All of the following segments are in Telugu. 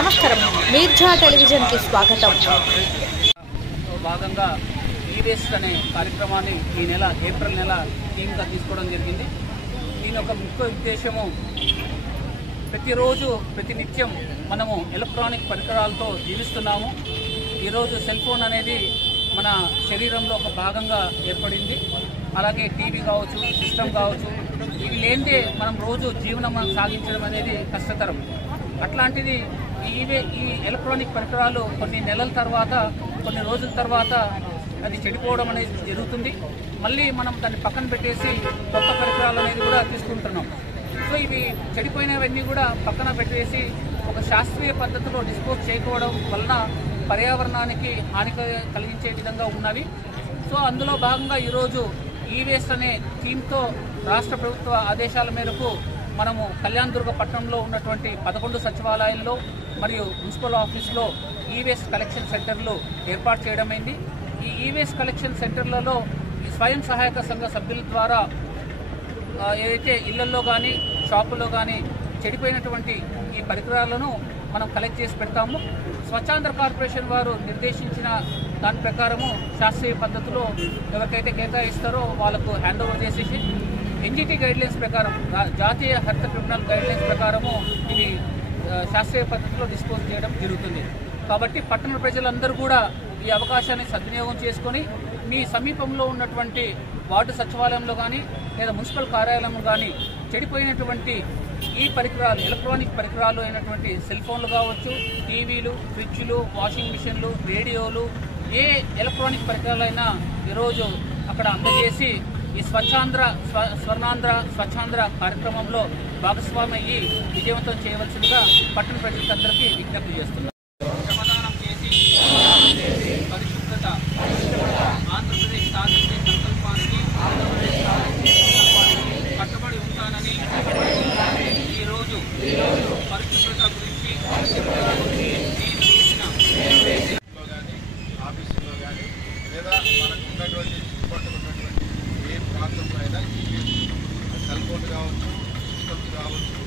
నమస్కారం, మీర్జా టెలివిజన్ కి స్వాగతం. భాగంగా ఈ-వేస్ట్ అనే కార్యక్రమాన్ని ఈ నెల ఏప్రిల్ నెల థీమ్గా తీసుకోవడం జరిగింది. దీని యొక్క ముఖ్య ఉద్దేశము ప్రతిరోజు ప్రతినిత్యం మనము ఎలక్ట్రానిక్ పరికరాలతో జీవిస్తున్నాము. ఈరోజు సెల్ ఫోన్ అనేది మన శరీరంలో ఒక భాగంగా ఏర్పడింది. అలాగే టీవీ కావచ్చు, సిస్టమ్ కావచ్చు, ఇవి లేనిదే మనం రోజు జీవనం సాగించడం అనేది కష్టతరం. అట్లాంటిది ఈ ఎలక్ట్రానిక్ పరికరాలు కొన్ని నెలల తర్వాత, కొన్ని రోజుల తర్వాత అది చెడిపోవడం అనేది జరుగుతుంది. మళ్ళీ మనం దాన్ని పక్కన పెట్టేసి కొత్త పరికరాలు అనేది కూడా తీసుకుంటున్నాం. సో ఇవి చెడిపోయినవన్నీ కూడా పక్కన పెట్టేసి ఒక శాస్త్రీయ పద్ధతిలో డిస్పోజ్ చేయకపోవడం వలన పర్యావరణానికి హాని కలిగించే విధంగా ఉన్నవి. సో అందులో భాగంగా ఈరోజు ఈ-వేస్ట్ అనే థీమ్తో రాష్ట్ర ప్రభుత్వ ఆదేశాల మేరకు మనము కళ్యాణదుర్గ పట్టణంలో ఉన్నటువంటి 11 సచివాలయాల్లో మరియు మున్సిపల్ ఆఫీస్లో ఈ-వేస్ట్ కలెక్షన్ సెంటర్లు ఏర్పాటు చేయడమైంది. ఈ ఈ-వేస్ట్ కలెక్షన్ సెంటర్లలో స్వయం సహాయక సంఘ సభ్యుల ద్వారా ఏదైతే ఇళ్లలో కానీ షాపుల్లో కానీ చెడిపోయినటువంటి ఈ పరికరాలను మనం కలెక్ట్ చేసి పెడతాము. స్వచ్ఛాంధ్ర కార్పొరేషన్ వారు నిర్దేశించిన దాని ప్రకారము శాస్త్రీయ పద్ధతిలో ఎవరికైతే కేటాయిస్తారో వాళ్ళకు హ్యాండ్ ఓవర్ చేసేసి ఎన్జిటి గైడ్లైన్స్ ప్రకారం, జాతీయ హరిత ట్రిబ్యునల్ గైడ్లైన్స్ ప్రకారము ఇవి శాస్త్రీయ పద్ధతిలో డిస్పోజ్ చేయడం జరుగుతుంది. కాబట్టి పట్టణ ప్రజలందరూ కూడా ఈ అవకాశాన్ని సద్వినియోగం చేసుకొని మీ సమీపంలో ఉన్నటువంటి వార్డు సచివాలయంలో కానీ లేదా మున్సిపల్ కార్యాలయంలో కానీ చెడిపోయినటువంటి ఈ పరికరాలు, ఎలక్ట్రానిక్ పరికరాలు అయినటువంటి సెల్ ఫోన్లు కావచ్చు, టీవీలు, ఫ్రిడ్జ్లు, వాషింగ్ మిషన్లు, రేడియోలు, ఏ ఎలక్ట్రానిక్ పరికరాలైనా ఈరోజు అక్కడ అందజేసి ఈ స్వర్ణాంధ్ర స్వచ్ఛాంధ్ర కార్యక్రమంలో భాగస్వామి అయ్యి విజయవంతం చేయవలసిందిగా పట్టణ ప్రజలందరికీ విజ్ఞప్తి చేస్తున్నారు. శ్రమదానం చేసి పరిశుభ్రత ఆంధ్రప్రదేశ్ సాధించే సంకల్పానికి కట్టుబడి ఉంటానని ఈరోజు పరిశుభ్రత గురించి నేను చేసిన కానీ ఆఫీసులో కానీ లేదా మనకు ఉన్నటువంటి చుట్టుపక్కల ఉన్నటువంటి ఏ ప్రాంతంలో అయినా ఈ సెల్ ఫోన్ కావచ్చు, సిస్టమ్స్ కావచ్చు,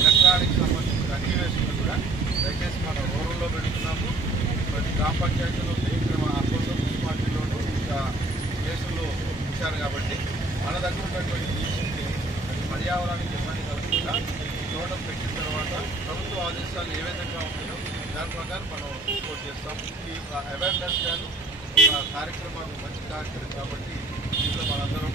ఎలక్ట్రానిక్ సంబంధించిన అన్ని వేసుకుని కూడా దయచేసి మనం రూరల్లో పెడుతున్నాము. ప్రతి గ్రామ పంచాయతీలో అర్బన్లో మున్సిపాలిటీలోనూ ఇంకా కేసుల్లో ఇచ్చారు. కాబట్టి మన దగ్గర ఉన్నటువంటి నీటిని పర్యావరణానికి ఇబ్బంది కలగకుండా చోట పెట్టిన తర్వాత ప్రభుత్వ ఆదేశాలు ఏ విధంగా ఉంటాయో దాని ప్రకారం మనం రిపోర్ట్ చేస్తాం. ఈ అవేర్నెస్ కానీ కార్యక్రమాలు మంచి కార్యక్రమం కాబట్టి దీంట్లో మనందరం